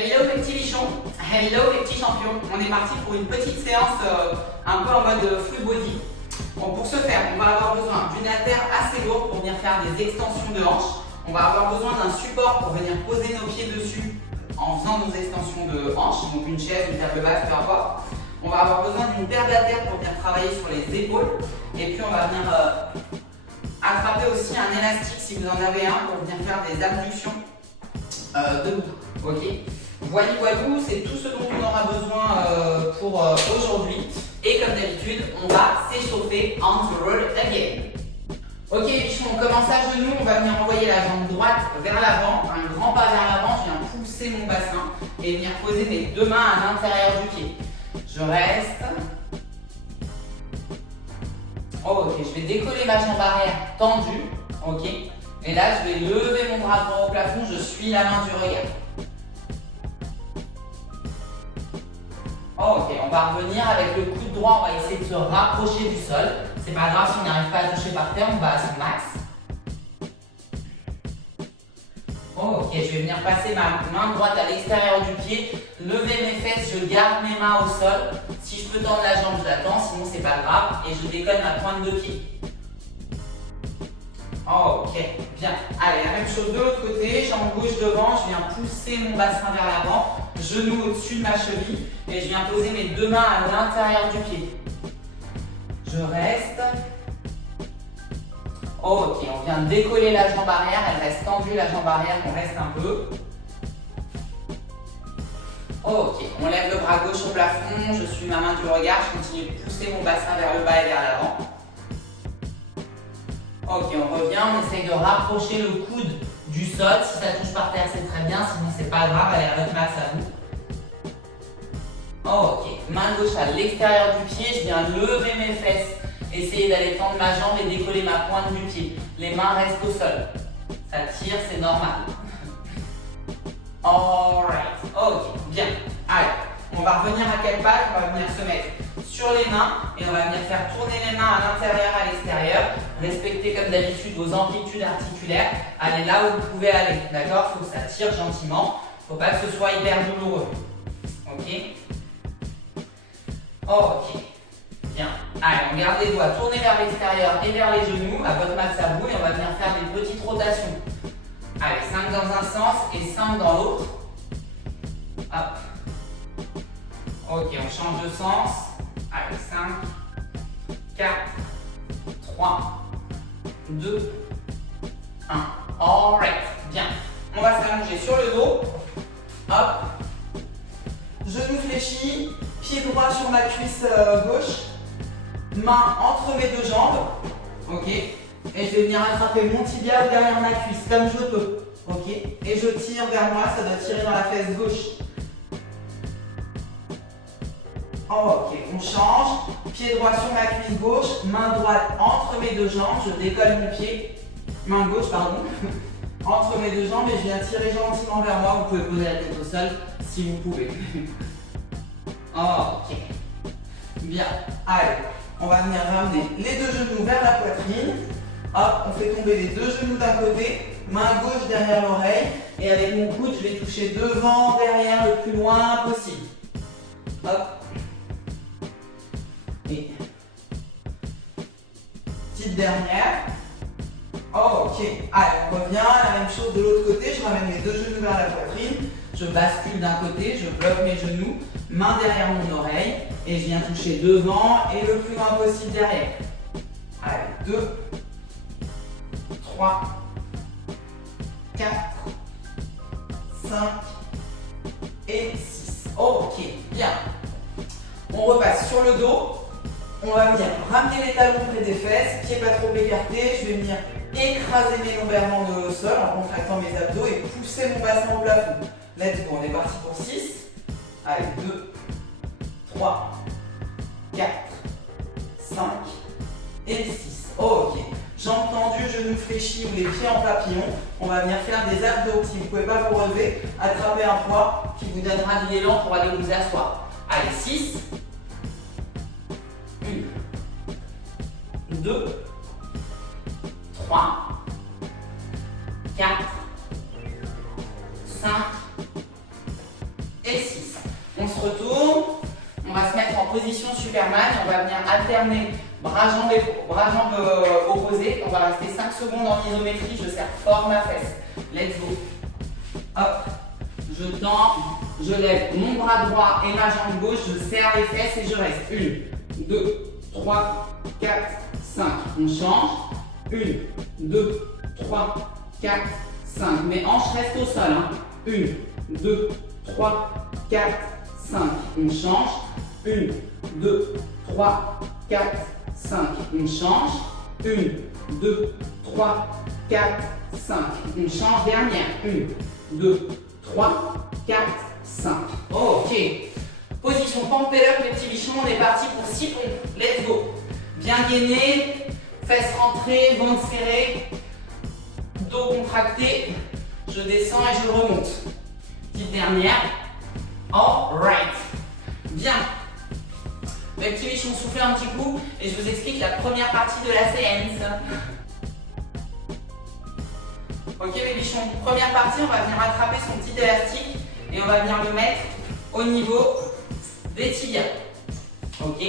Hello les petits bichons, hello les petits champions. On est parti pour une petite séance un peu en mode full body. Bon, pour ce faire, on va avoir besoin d'une haltère assez lourde pour venir faire des extensions de hanches. On va avoir besoin d'un support pour venir poser nos pieds dessus en faisant nos extensions de hanches, donc une chaise, une table basse, peu importe. On va avoir besoin d'une paire d'haltères pour venir travailler sur les épaules. Et puis on va venir attraper aussi un élastique si vous en avez un pour venir faire des abductions debout. Ok. Voilà, c'est tout ce dont on aura besoin pour aujourd'hui. Et comme d'habitude, on va s'échauffer on the roll again. Ok les bichons, on commence à genoux, on va venir envoyer la jambe droite vers l'avant, un grand pas vers l'avant, je viens pousser mon bassin et venir poser mes deux mains à l'intérieur du pied. Je reste. Oh, ok, je vais décoller ma jambe arrière tendue, ok. Et là, je vais lever mon bras droit au plafond, je suis la main du regard. Oh, ok, on va revenir avec le coude droit, on va essayer de se rapprocher du sol. C'est pas grave si on n'arrive pas à toucher par terre, on va à son max. Oh, ok, je vais venir passer ma main droite à l'extérieur du pied, lever mes fesses, je garde mes mains au sol. Si je peux tendre la jambe, je l'attends, sinon c'est pas grave. Et je décolle ma pointe de pied. Oh, ok, bien. Allez, la même chose de l'autre côté, jambe gauche devant, je viens pousser mon bassin vers l'avant, genou au-dessus de ma cheville et je viens poser mes deux mains à l'intérieur du pied. Je reste. Oh, ok, on vient de décoller la jambe arrière, elle reste tendue la jambe arrière, on reste un peu. Oh, ok, on lève le bras gauche au plafond, je suis ma main du regard, je continue de pousser mon bassin vers le bas et vers l'avant. Ok, on revient, on essaye de rapprocher le coude du sol. Si ça touche par terre, c'est très bien, sinon c'est pas grave, allez à votre max à vous. Oh, ok, main gauche à l'extérieur du pied, je viens lever mes fesses. Essayez d'aller tendre ma jambe et décoller ma pointe du pied. Les mains restent au sol. Ça tire, c'est normal. Alright, ok, bien. Allez, on va revenir à quatre pattes, on va venir se mettre sur les mains et on va venir faire tourner les mains à l'intérieur, à l'extérieur. Respectez comme d'habitude vos amplitudes articulaires. Allez là où vous pouvez aller, d'accord? Il faut que ça tire gentiment. Il ne faut pas que ce soit hyper douloureux. Ok? Ok. Bien. Allez, on garde les doigts tournés vers l'extérieur et vers les genoux, à votre max à vous, et on va venir faire des petites rotations. Allez, 5 dans un sens et 5 dans l'autre. Hop. Ok, on change de sens. Allez, 5, 4, 3, 2, 1. Alright, bien. On va s'allonger sur le dos. Hop. Genou fléchi, pied droit sur ma cuisse gauche. Main entre mes deux jambes. Ok. Et je vais venir attraper mon tibia derrière ma cuisse, comme je peux. Ok. Et je tire vers moi, ça doit tirer dans la fesse gauche. Oh, ok, on change. Pied droit sur ma cuisse gauche, main droite entre mes deux jambes. Je décolle mon pied. Main gauche, pardon. Entre mes deux jambes et je viens tirer gentiment vers moi. Vous pouvez poser la tête au sol si vous pouvez. Ok. Bien. Allez, on va venir ramener les deux genoux vers la poitrine. Hop, on fait tomber les deux genoux d'un côté. Main gauche derrière l'oreille. Et avec mon coude, je vais toucher devant, derrière, le plus loin possible. Hop. Et petite dernière. Ok, allez, on revient, la même chose de l'autre côté, je ramène mes deux genoux vers la poitrine, je bascule d'un côté, je bloque mes genoux, main derrière mon oreille, et je viens toucher devant et le plus loin possible derrière. Allez, 2, 3, 4, 5 et 6. Ok, bien. On repasse sur le dos. On va venir ramener les talons près des fesses, pieds pas trop écartés. Je vais venir écraser mes lombaires dans le sol en contractant mes abdos et pousser mon bassin au plafond. Let's go, on est parti pour 6. Allez, 2, 3, 4, 5 et 6. Ok. Jambes tendues, genoux fléchis ou les pieds en papillon. On va venir faire des abdos. Si vous ne pouvez pas vous relever, attrapez un poids qui vous donnera de l'élan pour aller vous asseoir. Allez, 6. 1, 2, 3, 4, 5 va venir alterner bras-jambes opposés. On va rester 5 secondes en isométrie. Je serre fort ma fesse. Let's go. Hop. Je tends, je lève mon bras droit et ma jambe gauche. Je serre les fesses et je reste. 1, 2, 3, 4, 5. On change. 1, 2, 3, 4, 5. Mes hanches restent au sol. 1, 2, 3, 4, 5. On change. 1, 2, 3, 4, 5. On change. 1, 2, 3, 4, 5. On change. Dernière. 1, 2, 3, 4, 5. Ok. Position pump it up les petits bichons. On est parti pour 6 pompes. Let's go. Bien gainé. Fesses rentrées, ventre serré. Dos contracté. Je descends et je remonte. Petite dernière. Alright. Bien. Mes petits bichons, soufflez un petit coup et je vous explique la première partie de la séance. Ok mes bichons, première partie, on va venir attraper son petit élastique et on va venir le mettre au niveau des tibias. Ok.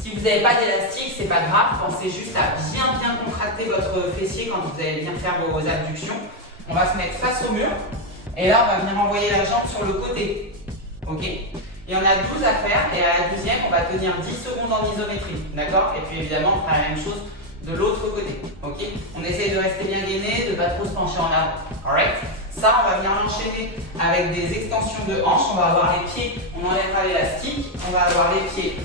Si vous n'avez pas d'élastique, c'est pas grave, pensez juste à bien contracter votre fessier quand vous allez venir faire vos abductions. On va se mettre face au mur et là on va venir envoyer la jambe sur le côté. Ok. Il y en a 12 à faire et à la 12e, on va tenir 10 secondes en isométrie. D'accord. Et puis évidemment, on fera la même chose de l'autre côté. Ok. On essaye de rester bien gainé, de ne pas trop se pencher en avant. Alright. Ça, on va venir l'enchaîner avec des extensions de hanches. On va avoir les pieds, on enlèvera l'élastique. On va avoir les pieds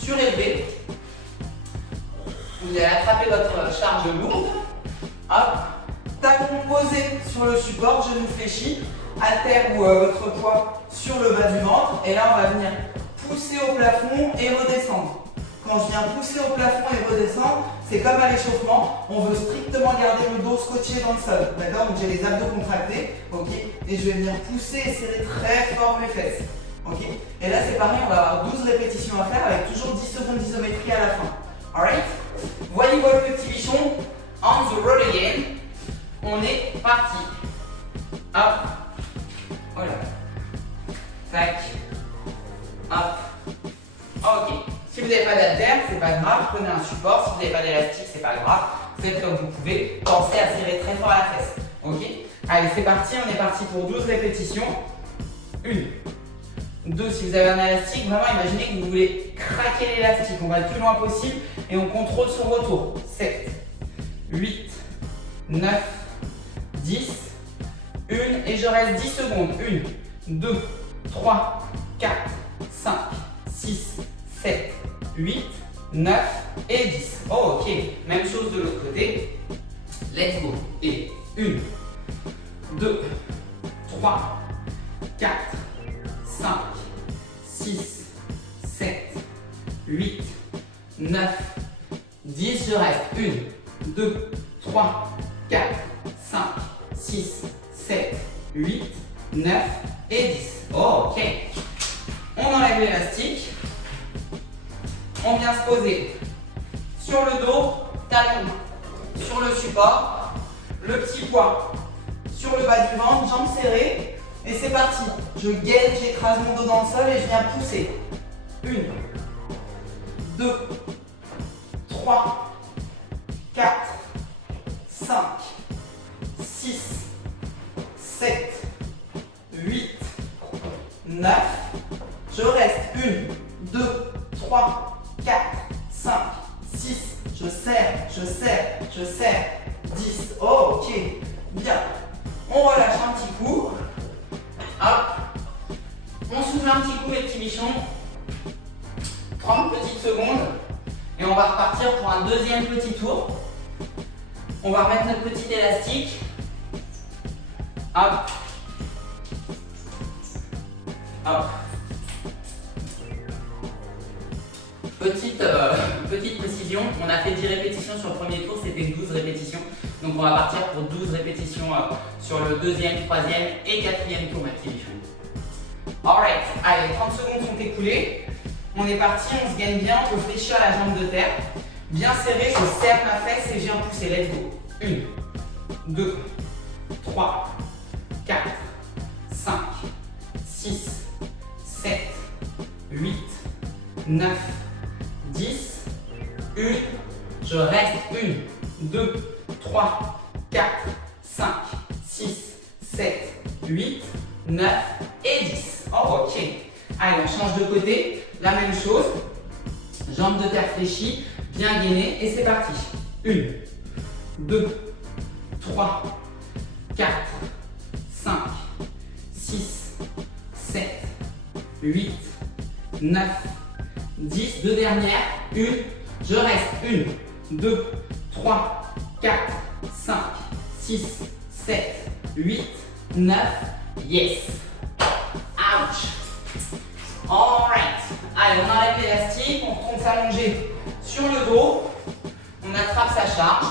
surélevés. Vous allez attraper votre charge lourde. Hop. Talon posé sur le support, genou fléchi. Haltère ou votre poids sur le bas du ventre. Et là, on va venir pousser au plafond et redescendre. Quand je viens pousser au plafond et redescendre, c'est comme à l'échauffement. On veut strictement garder le dos scotché dans le sol. D'accord. Donc j'ai les abdos contractés. Ok. Et je vais venir pousser et serrer très fort mes fesses. Ok. Et là, c'est pareil. On va avoir 12 répétitions à faire avec toujours 10 secondes d'isométrie à la fin. Alright. Voilà le petit bichon. On the road again. On est parti. Hop. Voilà. Tac. Hop. Ok. Si vous n'avez pas d'haltère, c'est pas grave. Prenez un support. Si vous n'avez pas d'élastique, c'est pas grave. Faites comme vous pouvez. Pensez à serrer très fort la fesse. Ok. Allez, c'est parti. On est parti pour 12 répétitions. 1, 2. Si vous avez un élastique, vraiment imaginez que vous voulez craquer l'élastique. On va le plus loin possible et on contrôle son retour. 7, 8, 9, 10. 1 et je reste 10 secondes. 1, 2, 3, 4, 5, 6, 7, 8, 9 et 10. Oh, ok. Même chose de l'autre côté. Let's go. Et 1, 2, 3, 4, 5, 6, 7, 8, 9, 10. Je reste. 1, 2, 3, 4, 5, 6, 7, 8, 9 et 10. Oh, ok. On enlève l'élastique. On vient se poser sur le dos, talon sur le support, le petit poids sur le bas du ventre, jambes serrées. Et c'est parti. Je gaine, j'écrase mon dos dans le sol et je viens pousser. 1, 2, 3, 4, 5, 6, 7, 8, 9. Je reste. 1, 2, 3, 4, 5, 6. Je serre, je serre, je serre. 10. Oh, ok. Bien. On relâche un petit coup. Hop. On souffle un petit coup les petits bichons. 30 petites secondes. Et on va repartir pour un deuxième petit tour. On va remettre notre petit élastique. Hop. Hop. Petite précision, on a fait 10 répétitions sur le premier tour, c'était 12 répétitions. Donc on va partir pour 12 répétitions sur le deuxième, troisième et quatrième tour, mes petits bichons. Alright, allez, 30 secondes sont écoulées. On est parti, on se gagne bien, on peut fléchir la jambe de terre. Bien serré, je serre ma fesse et je viens pousser. Let's go. 1, 2, 3, 4, 5, 6, 7, 8, 9, 3, 4, 5, 6, 7, 8, 9 et 10. Oh, ok. Allez, on change de côté. La même chose. Jambes de terre fléchies, bien gainées. Et c'est parti. 1, 2, 3, 4, 5, 6, 7, 8, 9, 10. Deux dernières. 1. Je reste. 1, 2, 3, 4, 5, 6, 7, 8, 9. Yes. Ouch. Alright. Allez, on enlève l'élastique, on retourne s'allonger sur le dos. On attrape sa charge.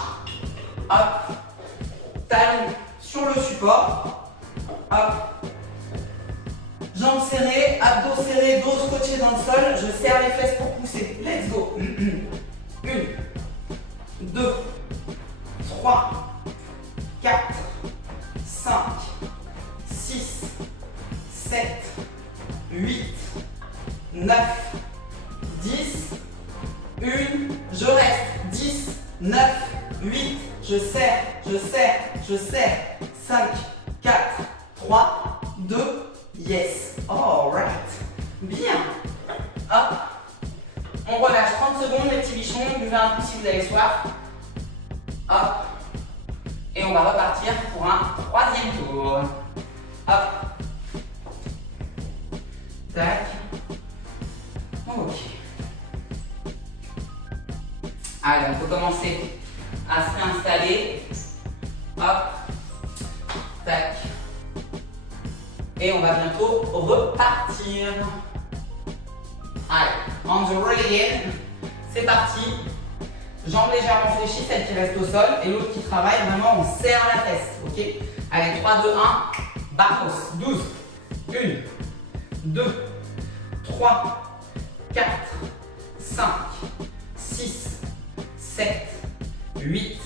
Hop. Talon sur le support. Hop. Jambes serrées, abdos serrés, dos scotché dans le sol. Je serre les fesses pour pousser. Let's go. 1, 2, 3, 4, 5, 6, 7, 8, 9, 10, 1, je reste, 10, 9, 8, je serre, je serre, je serre, 5, 4, 3, 2, yes, alright, bien, hop, on relâche 30 secondes les petits bichons, buvez un coup si vous avez soif, hop, et on va repartir pour un troisième tour, hop, tac, ok. Allez, on peut commencer à se réinstaller. Hop. Tac. Et on va bientôt repartir. Allez, on the roll again. C'est parti. Jambes légèrement fléchies, celle qui reste au sol. Et l'autre qui travaille, vraiment, on serre la fesse. Ok. Allez, 3, 2, 1. Barros. 12. 1, 2, 3, 4, 5, 6, 7, 8,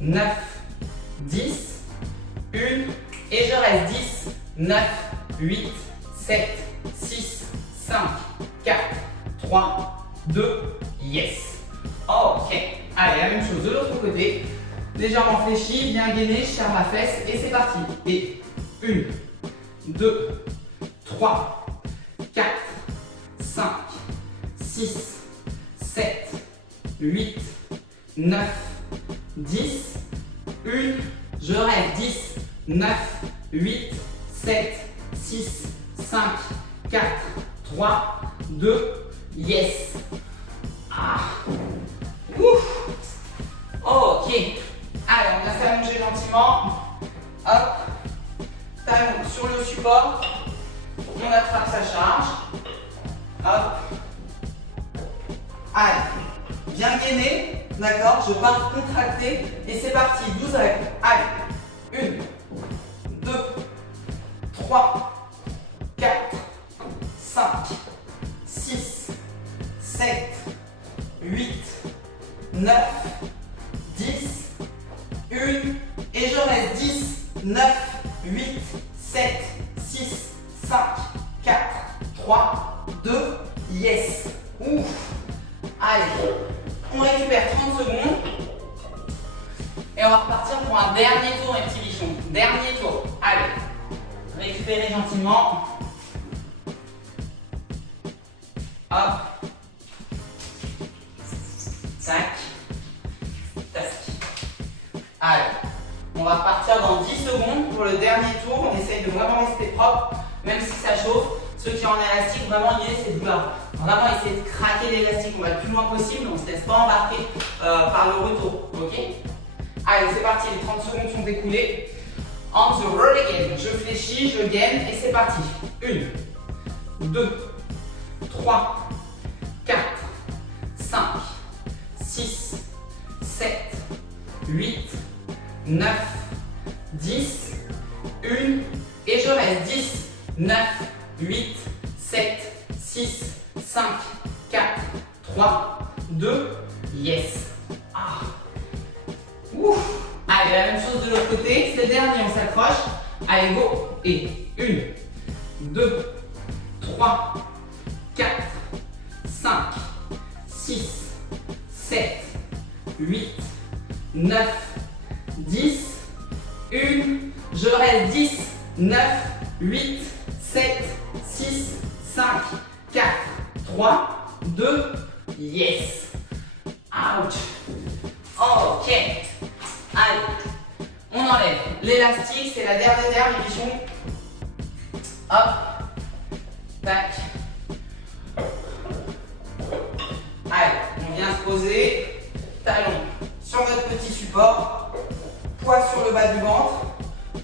9, 10, 1, et je reste 10, 9, 8, 7, 6, 5, 4, 3, 2, yes. Ok, allez, la même chose de l'autre côté, légèrement fléchi, bien gainé, je serre ma fesse et c'est parti. Et 1, 2, 3, 4, 5, 6, 7, 8, 9, 10, 1, je reste 10, 9, 8, 7, 6, 5, 4, 3, 2, yes. Ah. Ouf. Ok. Allez, on va s'allonger gentiment. Hop. Talon sur le support. On attrape sa charge. Hop. Allez. Bien gainé. D'accord, je pars contracter. Et c'est parti. 12 règles. Allez. 1, 2, 3, 4, 5, 6, 7, 8, 9, 10, 1, et je reste 10, 9, 8, 7, 6, 5, 4, 3, 2, yes. Ouf. Allez, on récupère 30 secondes et on va repartir pour un dernier tour, mes petits bichons. Dernier tour. Allez, récupérez gentiment. Hop. Tac. Tac. Allez, on va repartir dans 10 secondes pour le dernier tour. On essaye de vraiment rester propre, même si ça chauffe. Ceux qui ont un élastique, vraiment l'idée c'est de vouloir vraiment essayer de craquer l'élastique. On va le plus loin possible, on ne se laisse pas embarquer par le retour. Ok? Allez, c'est parti, les 30 secondes sont écoulées. On the roll again. Je fléchis, je gaine et c'est parti. 1, 2, 3, 4, 5, 6, 7, 8, 9, 10, 1, et je reste 10, 9, 8, 7, 6, 5, 4, 3, 2, yes. Ah. Ouf. Allez, la même chose de l'autre côté, c'est le dernier, on s'accroche. Allez, go. Et 1, 2, 3, 4, 5, 6, 7, 8, 9, 10, 1, je reste 10, 9, 8, 7, 6, 5, 4, 3, 2, yes. Ouch. Ok. Allez, on enlève l'élastique, c'est la dernière les bichons. Hop. Tac. Allez, on vient se poser. Talon sur notre petit support. Poids sur le bas du ventre.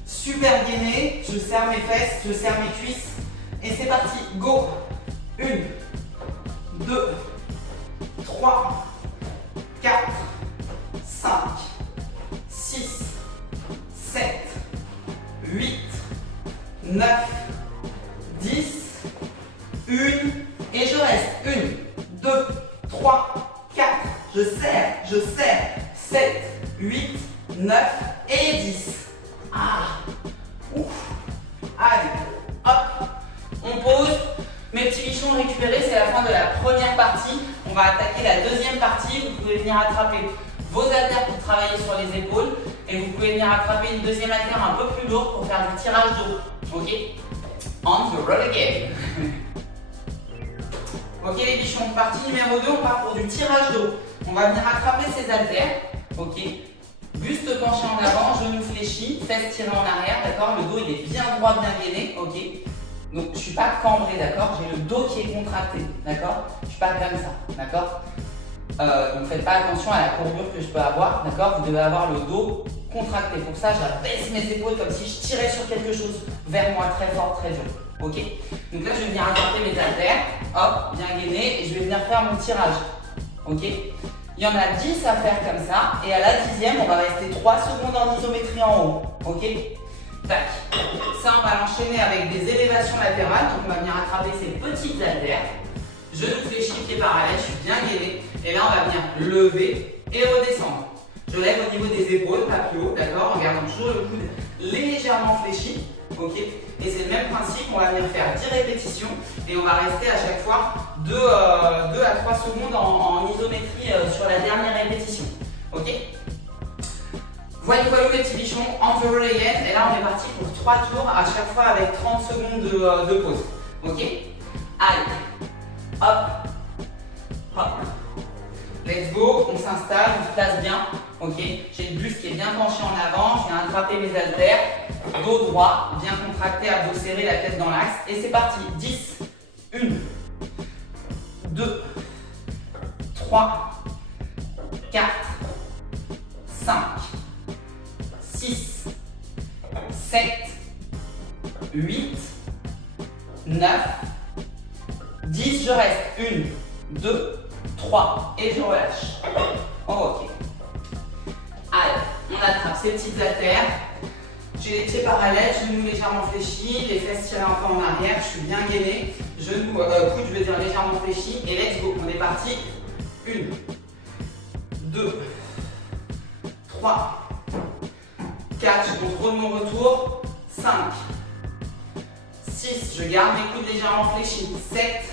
Super gainé. Je serre mes fesses, je serre mes cuisses. Et c'est parti. Go. 1, 2, 3, 4, 5, 6, 7, 8, 9, 10, 1, et je reste 1, 2, 3, 4, je serre, 7, 8, 9 et 10. Ah, ouf. Allez, hop, on pose. Mes petits bichons récupérés, c'est la fin de la première partie. On va attaquer la deuxième partie. Vous pouvez venir attraper vos haltères pour travailler sur les épaules. Et vous pouvez venir attraper une deuxième haltère un peu plus lourde pour faire du tirage d'eau. Ok? On the road again. Ok les bichons, partie numéro 2, on part pour du tirage d'eau. On va venir attraper ces haltères. Ok? Buste penché en avant, genoux fléchis, fesses tirées en arrière, d'accord? Le dos il est bien droit, bien gainé, ok? Donc je ne suis pas cambré, d'accord? J'ai le dos qui est contracté, d'accord? Je ne suis pas comme ça, d'accord? Donc faites pas attention à la courbure que je peux avoir, d'accord? Vous devez avoir le dos contracté. Pour ça, j'abaisse mes épaules comme si je tirais sur quelque chose vers moi, très fort, très dur, ok? Donc là, je vais venir attraper mes haltères, hop, bien gainé, et je vais venir faire mon tirage, ok? Il y en a 10 à faire comme ça, et à la 10e, on va rester 3 secondes en isométrie en haut, ok? Tac. Ça, on va l'enchaîner avec des élévations latérales, donc on va venir attraper ces petites haltères, genoux fléchis, pieds parallèles, je suis bien gainé, et là, on va venir lever et redescendre. Je lève au niveau des épaules, pas plus haut, d'accord? En gardant toujours le coude légèrement fléchi, ok? Et c'est le même principe, on va venir faire 10 répétitions et on va rester à chaque fois 2 à 3 secondes en isométrie sur la dernière répétition, ok? Voilà mes petits bichons, on the road again, et là on est parti pour 3 tours à chaque fois avec 30 secondes de pause, ok? Allez, hop, hop. Let's go, on s'installe, on se place bien, ok? J'ai le buste qui est bien penché en avant, je viens attraper mes haltères, dos droit, bien contracté, abdos serrés, la tête dans l'axe, et c'est parti. 10, 1, 2, 3, 4, 5, 6, 7, 8, 9, 10, je reste. 1, 2, 3 et je relâche. Ok. Allez, on attrape ces petites haltères. J'ai les pieds parallèles, genoux légèrement fléchis, les fesses tirées un peu en arrière, je suis bien gainé. Genoux, coude, je veux dire légèrement fléchis. Et let's go, on est parti. 1, 2, 3, 4, je contrôle mon retour. 5, 6, je garde mes coudes légèrement fléchis. 7,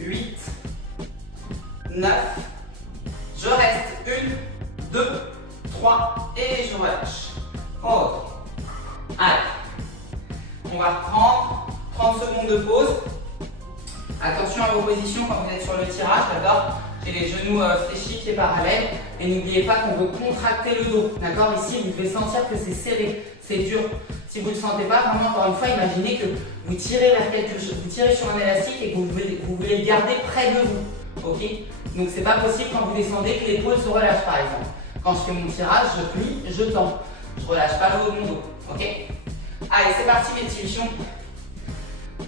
8, 9, je reste. 1, 2, 3 et je relâche. Ok. Allez, on va reprendre 30 secondes de pause. Attention à vos positions quand vous êtes sur le tirage, d'accord? J'ai les genoux fléchis, pieds parallèles. Et n'oubliez pas qu'on veut contracter le dos, d'accord? Ici, vous devez sentir que c'est serré, c'est dur. Si vous ne le sentez pas, vraiment, encore une fois, imaginez que vous tirez vers quelque chose, vous tirez sur un élastique et que vous voulez le garder près de vous, ok? Donc, c'est pas possible quand vous descendez que l'épaule se relâche, par exemple. Quand je fais mon tirage, je plie, je tends. Je relâche pas le haut de mon dos, ok? Allez, c'est parti mes petits bichons.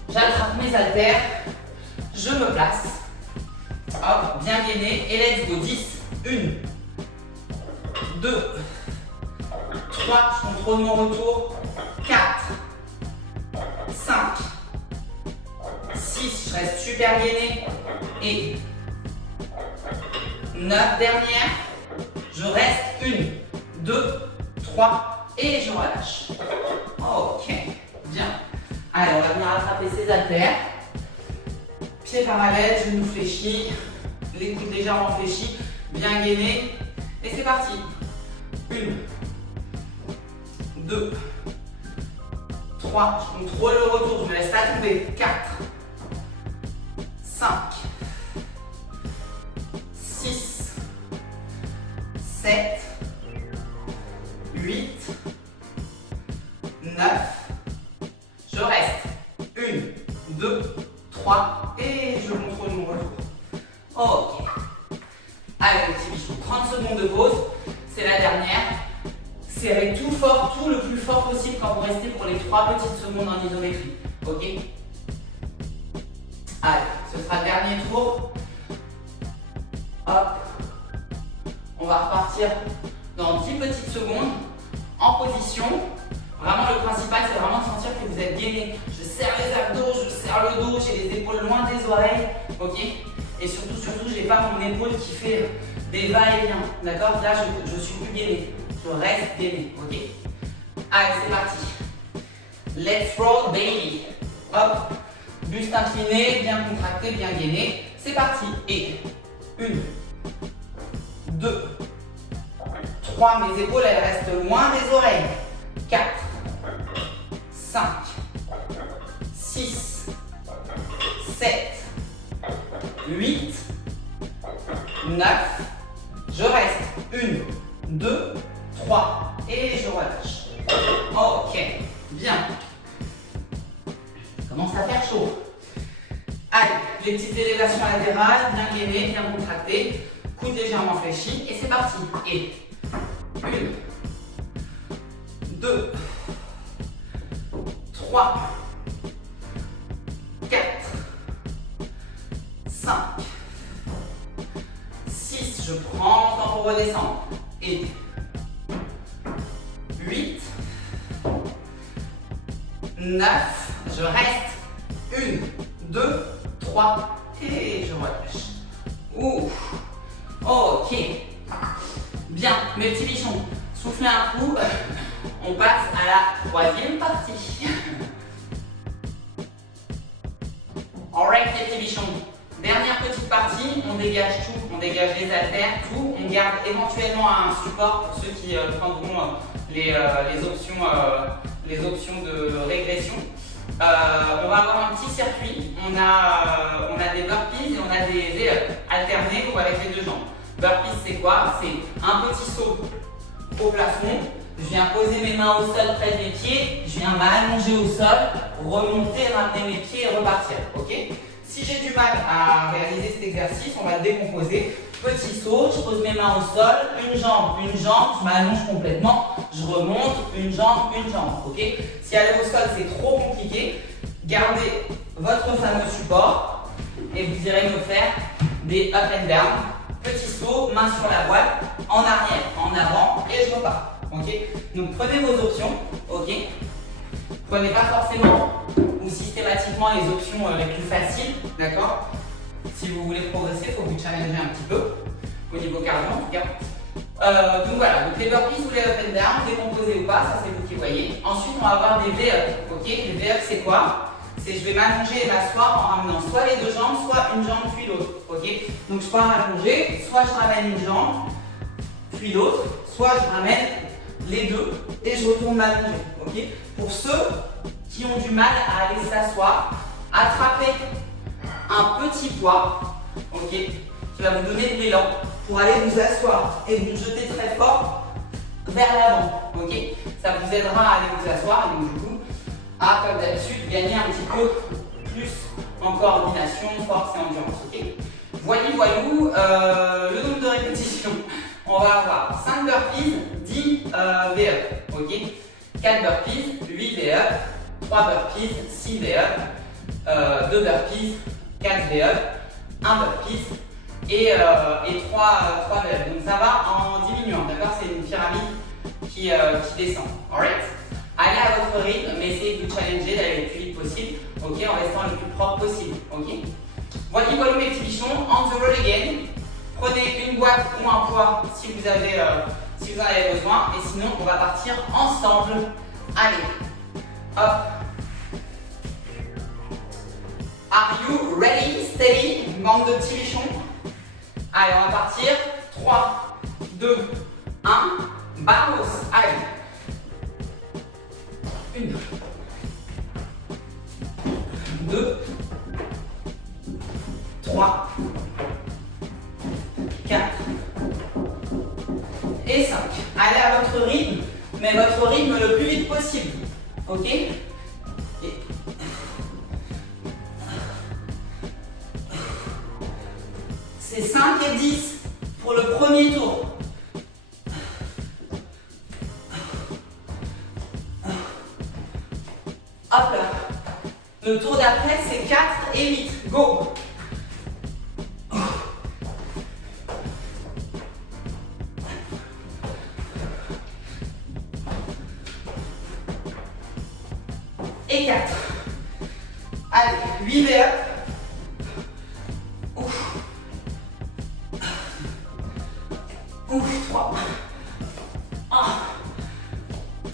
J'attrape mes haltères, je me place. Hop, bien gainé. Et let's go. 10, 1, 2, 3, je contrôle mon retour. 4, 5, 6, je reste super gainé. Et 9 dernières. Je reste. 1, 2, 3 et je relâche. Ok, bien. Allez, on va venir attraper ces haltères. Pieds parallèles, genoux fléchis, les coudes légèrement fléchis, bien gainés. Et c'est parti. 1, 2, 3, je contrôle le retour, je me laisse pas tomber, 4, 5, 6, 7, 8, 9, je reste, 1, 2, 3, et je contrôle mon retour. Ok. Allez, le petit bichon, 30 secondes de pause, c'est la dernière. Serrez tout fort, tout le plus fort possible quand vous restez pour les 3 petites secondes en isométrie. Ok? Allez, ce sera le dernier tour. Hop. On va repartir dans 10 petites secondes en position. Vraiment, le principal, c'est vraiment de sentir que vous êtes gainé. Je serre les abdos, je serre le dos, j'ai les épaules loin des oreilles. Ok? Et surtout, j'ai pas mon épaule qui fait des va-et-vient. D'accord? Là, je suis plus gainé. Je reste gainé. Ok? Allez, c'est parti. Let's roll, baby. Hop. Buste incliné, bien contracté, bien gainé. C'est parti. Et 1, 2, 3. Mes épaules, elles restent loin des oreilles. 4, 5, 6, 7, 8, 9, je reste, 1, 2, 3, et je relâche. Ok, bien. Commence à faire chaud. Allez, les petites élévations latérales, bien gainées, bien contractées, coudes légèrement fléchis, et c'est parti. Et 1, 2, 3, 4, 5, 6, je prends mon temps pour redescendre, et 8, 9, je reste, 1, 2, 3, et je relâche. Ouf, ok, bien, mes petits bichons, soufflez un coup, on passe à la 3e partie. Alright les petits bichons, dernière petite partie, on dégage tout, on dégage les haltères, tout, on garde éventuellement un support pour ceux qui prendront les options de régression. On va avoir un petit circuit, on a des burpees et on a des V-up alternés ou avec les deux jambes. Burpees c'est quoi? C'est un petit saut au plafond, je viens poser mes mains au sol près de mes pieds, je viens m'allonger au sol, remonter, ramener mes pieds et repartir. Ok? Si j'ai du mal à réaliser cet exercice, on va le décomposer. Petit saut, je pose mes mains au sol, une jambe, je m'allonge complètement, je remonte, une jambe. Ok? Si aller au sol c'est trop compliqué, gardez votre fameux support et vous irez me faire des up and down. Petit saut, main sur la boîte, en arrière, en avant et je repars. Ok? Donc prenez vos options. Ok? Prenez pas forcément ou systématiquement les options les plus faciles. D'accord? Si vous voulez progresser, il faut vous challenger un petit peu au niveau cardio en tout cas. Donc voilà, donc les burpees ou les up and down, décomposés ou pas, ça c'est vous qui voyez. Ensuite, on va avoir des V-up. Ok? Les V-up c'est quoi? C'est je vais m'allonger et m'asseoir en ramenant soit les deux jambes, soit une jambe puis l'autre. Ok? Donc je pars allongé, soit je ramène une jambe puis l'autre, soit je ramène les deux et je retourne m'allonger. Ok? Pour ceux qui ont du mal à aller s'asseoir, attrapez un petit poids, ok, qui va vous donner de l'élan pour aller vous asseoir et vous jeter très fort vers l'avant. Ok? Ça vous aidera à aller vous asseoir et donc du coup à, comme d'habitude, gagner un petit peu plus en coordination, force et endurance. Ok? Voyou, le nombre de répétitions. On va avoir 5 burpees, 10 V-up. Ok? 4 burpees, 8 V-up, 3 burpees, 6 V-up, 2 burpees, 4 V-up, 1 burpees et 3 V-up. Donc ça va en diminuant, d'accord? C'est une pyramide qui descend. Alright? Allez à votre rythme, mais essayez de vous challenger, d'aller le plus vite possible, ok, en restant le plus propre possible, ok. Voilà mes petits bichons, on the roll again. Prenez une boîte ou un poids si vous en avez besoin, et sinon on va partir ensemble. Allez, hop. Are you ready? Steady, bande de petits bichons. Allez, on va partir. 3, 2, 1, vamos. Allez. votre rythme, mais votre rythme le plus vite possible. Ok? C'est 5 et 10 pour le premier tour. Hop là. Le tour d'après, c'est 4 et 8. Go! Et 4. Allez, 8 VE. Ouf. Ouf, 3.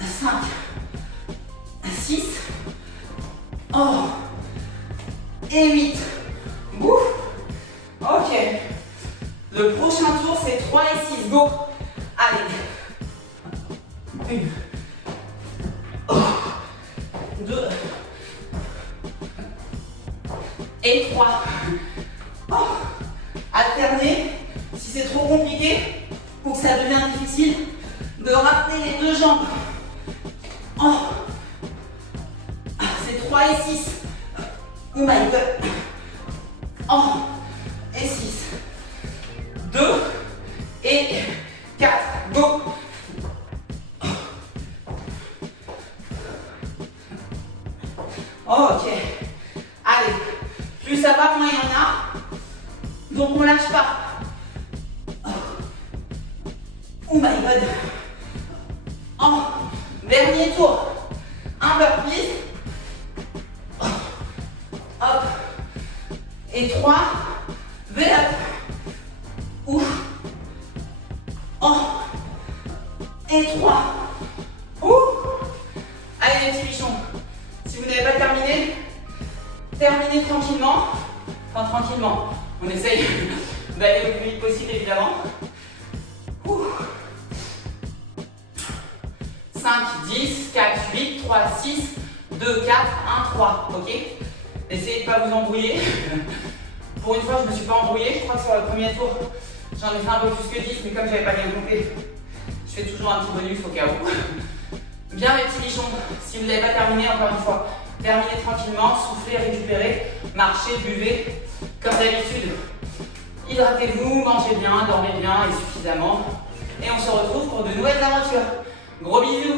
5. 6. Oh. Et 8. Ouf. Ok. Le prochain tour, c'est 3 et 6. Go. Allez. 1. 2 et 3. Oh. Alternez. Si c'est trop compliqué ou que ça devient difficile, de ramener les deux jambes. Oh. C'est 3 et 6. Oh my god. Oh. Et 6. 2 et 4. Go. Oh, ok. Allez. Plus ça va, moins il y en a. Donc on lâche pas. Oh my god. Oh. Dernier tour. Un burpee. Hop. Et 3. V-up. Ouf. Oh. Et 3. Ouh. Allez les petits bichons. Si vous n'avez pas terminé, terminez tranquillement. Enfin tranquillement. On essaye d'aller le plus vite possible évidemment. Ouh. 5, 10, 4, 8, 3, 6, 2, 4, 1, 3. Ok? Essayez de ne pas vous embrouiller. Pour une fois, je ne me suis pas embrouillé. Je crois que sur le premier tour, j'en ai fait un peu plus que 10, mais comme je n'avais pas bien compté, je fais toujours un petit bonus au cas où. Bien mes petits bichons, si vous n'avez pas terminé, encore une fois, terminez tranquillement, soufflez, récupérez, marchez, buvez, comme d'habitude. Hydratez-vous, mangez bien, dormez bien et suffisamment. Et on se retrouve pour de nouvelles aventures. Gros bisous!